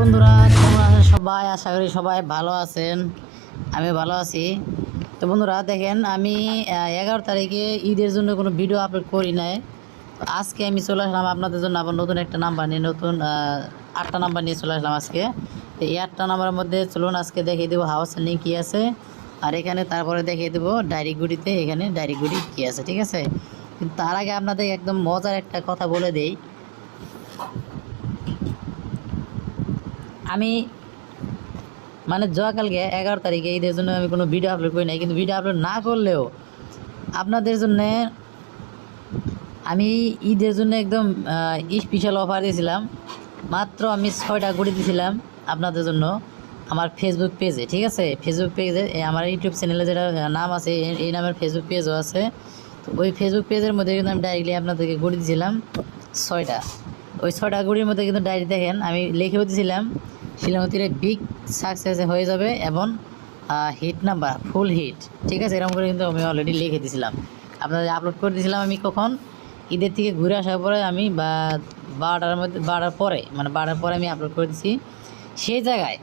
বন্ধুরা, কেমন আছেন সবাই? আশা করি সবাই ভালো আছেন। আমি ভালো আছি। তো বন্ধুরা দেখেন, আমি 11 তারিখে ঈদের জন্য কোনো ভিডিও আপলোড করি নাই। তো আজকে আমি চলে আসলাম আপনাদের জন্য আবার নতুন একটা নাম্বার নিয়ে, নতুন 8টা নাম্বার নিয়ে চলে আসলাম আজকে। তো এই 8টা নাম্বারের মধ্যে চলুন আজকে দেখিয়ে দেবো হাউস এন্ডিং কী আছে, আর এখানে তারপরে দেখিয়ে দেবো ডায়েরি গুড়িতে এখানে ডায়েরি গুড়ি কী আছে, ঠিক আছে? কিন্তু তার আগে আপনাদের একদম মজার একটা কথা বলে দেই। আমি মানে কালকে 11 তারিখে ঈদের জন্য আমি কোনো ভিডিও আপলোড করি নাই, কিন্তু ভিডিও আপলোড না করলেও আপনাদের জন্যে আমি ঈদের জন্য একদম স্পেশাল অফার দিয়েছিলাম। মাত্র আমি 6টা গুড়ি দিয়েছিলাম আপনাদের জন্য আমার ফেসবুক পেজে, ঠিক আছে? ফেসবুক পেজে আমার ইউটিউব চ্যানেলে যেটা নাম আছে এই নামের ফেসবুক পেজও আছে। তো ওই ফেসবুক পেজের মধ্যে কিন্তু আমি ডাইরেক্টলি আপনাদেরকে গুড়ি দিয়েছিলাম 6টা। ওই 6টা গুড়ির মধ্যে কিন্তু ডায়েরি দেখেন আমি লিখেও দিয়েছিলাম শিলামতিরে বিগ সাকসেস হয়ে যাবে এবং হিট নাম্বার ফুল হিট, ঠিক আছে? এরকম করে কিন্তু আমি অলরেডি লিখে দিয়েছিলাম, আপনাদের আপলোড করে দিয়েছিলাম। আমি কখন ঈদের থেকে ঘুরে আসার পরে আমি 12টার মধ্যে 12টার পরে মানে 12টার পরে আমি আপলোড করে দিয়েছি। সেই জায়গায়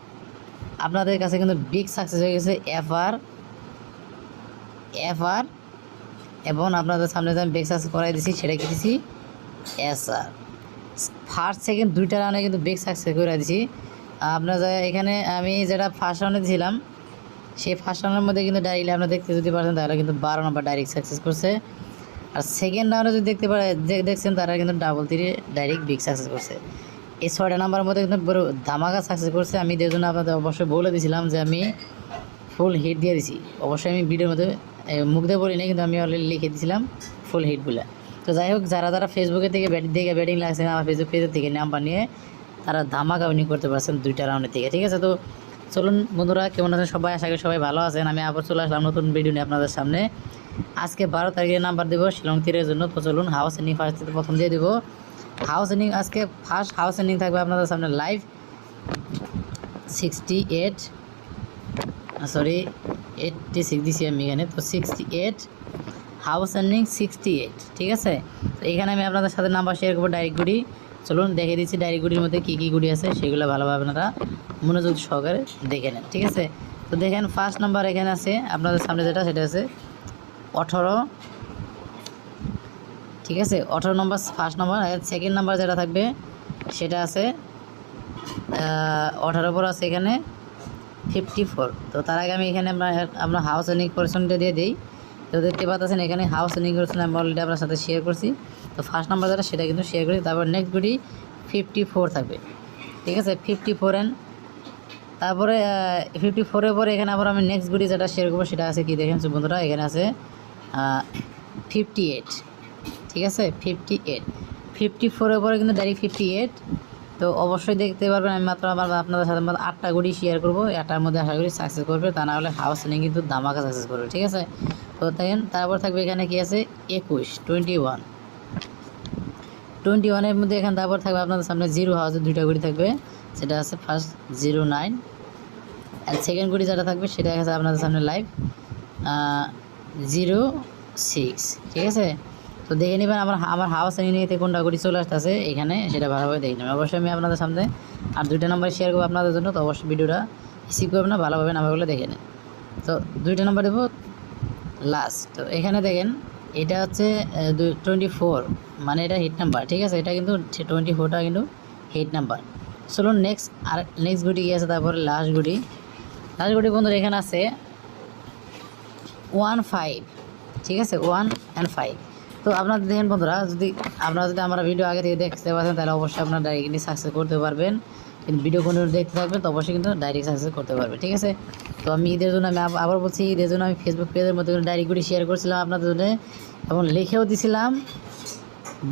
আপনাদের কাছে কিন্তু বিগ সাকসেস হয়ে গেছে এফআর এবং আপনাদের সামনে যে আমি বিগ সাকসেস করাই দিয়েছি সেটা কি দিয়েছি এসআর। ফার্স্ট সেকেন্ড 2টা রাউন্ডে কিন্তু বিগ সাকসেস করে দিয়েছি। আপনার এখানে আমি যেটা ফার্স্ট রাউন্ডে দিয়েছিলাম সেই ফার্স্ট রাউন্ডের মধ্যে কিন্তু ডাইরেক্টলি আপনারা দেখতে যদি পারেন তাহলে কিন্তু 12 নম্বর ডাইরেক্ট সাকসেস করছে। আর সেকেন্ড রাউন্ডে যদি দেখছেন তারা কিন্তু ডাবল 3 ডাইরেক্ট বিগ সাকসেস করছে। এই 6টা নাম্বারের মধ্যে কিন্তু বড় ধামাকা সাকসেস করছে। আমি এর জন্য আপনাদের অবশ্যই বলে দিয়েছিলাম যে আমি ফুল হিট দিয়ে দিছি। অবশ্যই আমি ভিডিওর মধ্যে মুখ দিয়ে বলি না, কিন্তু আমি অলরেডি লিখে দিয়েছিলাম ফুল হিট বলে। তো যাই হোক, যারা ফেসবুকে থেকে ব্যাটিং লাগছে আমার ফেসবুক পেজের থেকে নাম্বার নিয়ে তারা ধামাকা উইনিং করতে পারছেন 2টা রাউন্ডের থেকে, ঠিক আছে? তো চলুন বন্ধুরা, কেমন আছেন সবাই? আশা করি সবাই ভালো আছেন। আমি আবার চলে আসলাম নতুন ভিডিও নিয়ে আপনাদের সামনে। আজকে 12 তারিখে নাম্বার দেবো শিলং তীরের জন্য। তো চলুন হাউস এন্ডিং ফার্স্ট প্রথম দিয়ে দেবো হাউস এন্ডিং। আজকে ফার্স্ট হাউস এন্ডিং থাকবে আপনাদের সামনে লাইভ 86 দিছি আমি এখানে। তো 68 হাউস এন্ডিং 68, ঠিক আছে? তো এখানে আমি আপনাদের সাথে নাম্বার শেয়ার করবো ডাইরেক্ট গুড়ি। চলুন দেখে দিচ্ছি ডায়েরি গুড়ির মধ্যে কী কী গুড়ি আছে সেগুলো ভালোভাবে আপনারা মনোযোগ সহকারে দেখে নেন, ঠিক আছে? তো দেখেন ফার্স্ট নাম্বার এখানে আছে আপনাদের সামনে যেটা, সেটা আছে 18, ঠিক আছে? 18 নম্বর ফার্স্ট নাম্বার। আর সেকেন্ড নাম্বার যেটা থাকবে সেটা আছে 18 পর আছে এখানে 54। তো তার আগে আমি এখানে আমরা হাউস এন্ডিং পার্সেন্টটা দিয়ে দিই। তো দেখতে পাচ্ছেন এখানে হাউস এন্ডিং পার্সেন্ট আমি অলরেডি আপনার সাথে শেয়ার করছি। তো ফার্স্ট নাম্বার যেটা সেটা কিন্তু শেয়ার করি। তারপর নেক্সট গুড়ি 54 থাকবে, ঠিক আছে? 54 এন তারপরে 54-এর পরে এখানে আবার আমি নেক্সট গুড়ি যেটা শেয়ার করবো সেটা আছে কি দেখেন বন্ধুরা, এখানে আছে 58, ঠিক আছে? 58 54-এর পরে কিন্তু ডাইরেক্ট 58। তো অবশ্যই দেখতে পারবেন আমি মাত্র আপনাদের সাথে 8টা গুড়ি শেয়ার করবো। 8টার মধ্যে আশা করি সাকসেস করবে, তা না হলে হাউস এন্ডিং কিন্তু ধামাকা সাকসেস করবে, ঠিক আছে? তো দেখেন তারপর থাকবে এখানে কি আছে 21-এর মধ্যে এখানে তারপর থাকবে আপনাদের সামনে 0 হাউসের 2টা গুড়ি থাকবে। সেটা আছে ফার্স্ট 09 অ্যান্ড সেকেন্ড গুড়ি যেটা থাকবে সেটা আছে আপনাদের সামনে লাইভ 06, ঠিক আছে? তো দেখে নেবেন আমার হাউস এন্ডিংতে কোনটা গুড়ি চলে আসতেছে এখানে, সেটা ভালোভাবে দেখে নেবেন। অবশ্যই আমি আপনাদের সামনে আর 2টা নাম্বার শেয়ার করবো আপনাদের জন্য। তো অবশ্যই ভিডিওটা স্কিপ করবেন না, ভালোভাবে নাম্বারগুলো দেখে নেন। তো 2টা নাম্বার দেবো লাস্ট। তো এখানে দেখেন এটা হচ্ছে 24, মানে এটা হিট নাম্বার, ঠিক আছে? এটা কিন্তু 24টা কিন্তু হিট নাম্বার। চলুন নেক্সট গুটি কী আছে, তারপরে লাস্ট গুটি বন্ধুরা এখানে আছে 15, ঠিক আছে? 1 and 5। তো আপনারা দেখেন বন্ধুরা, আপনারা যদি আমার ভিডিও আগে থেকে দেখতে পারেন তাহলে অবশ্যই আপনারা ডাইরেক্টলি সাকসেস করতে পারবেন। কিন্তু ভিডিও কন্টিনিউ দেখতে থাকবেন তো অবশ্যই কিন্তু ডাইরেক্ট সাকসেস করতে পারবে, ঠিক আছে? তো আমি ঈদের জন্য আমি আবার বলছি, ঈদের জন্য আমি ফেসবুক পেজের মধ্যে ডাইরেক্টলি শেয়ার করছিলাম আপনাদের জন্য এবং লিখেও দিছিলাম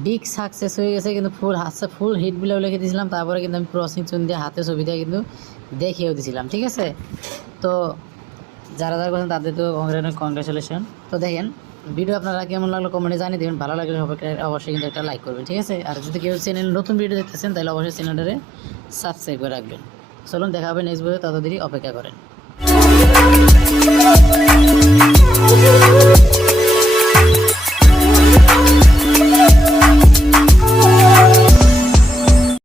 বিগ সাকসেস হয়ে গেছে, কিন্তু ফুল হিটগুলো লিখে দিয়েছিলাম। তারপরে কিন্তু আমি ক্রসিং চুন দিয়ে হাতে ছবি দিয়ে কিন্তু দেখিয়েও দিয়েছিলাম, ঠিক আছে? তো যারা করছেন তাদের তো কংগ্রেচুলেশন। তো দেখেন ভিডিও আপনারা কেমন লাগলো কমেন্টে জানিয়ে দেবেন। ভালো লাগলে অবশ্যই কিন্তু একটা লাইক করবেন, ঠিক আছে? আর যদি কেউ চ্যানেল নতুন ভিডিও দেখতেছেন তাহলে অবশ্যই চ্যানেলটারে সাবস্ক্রাইব করে রাখবেন। চলুন দেখা হবে নেক্সট ভিডিও, ততদিনই অপেক্ষা করেন।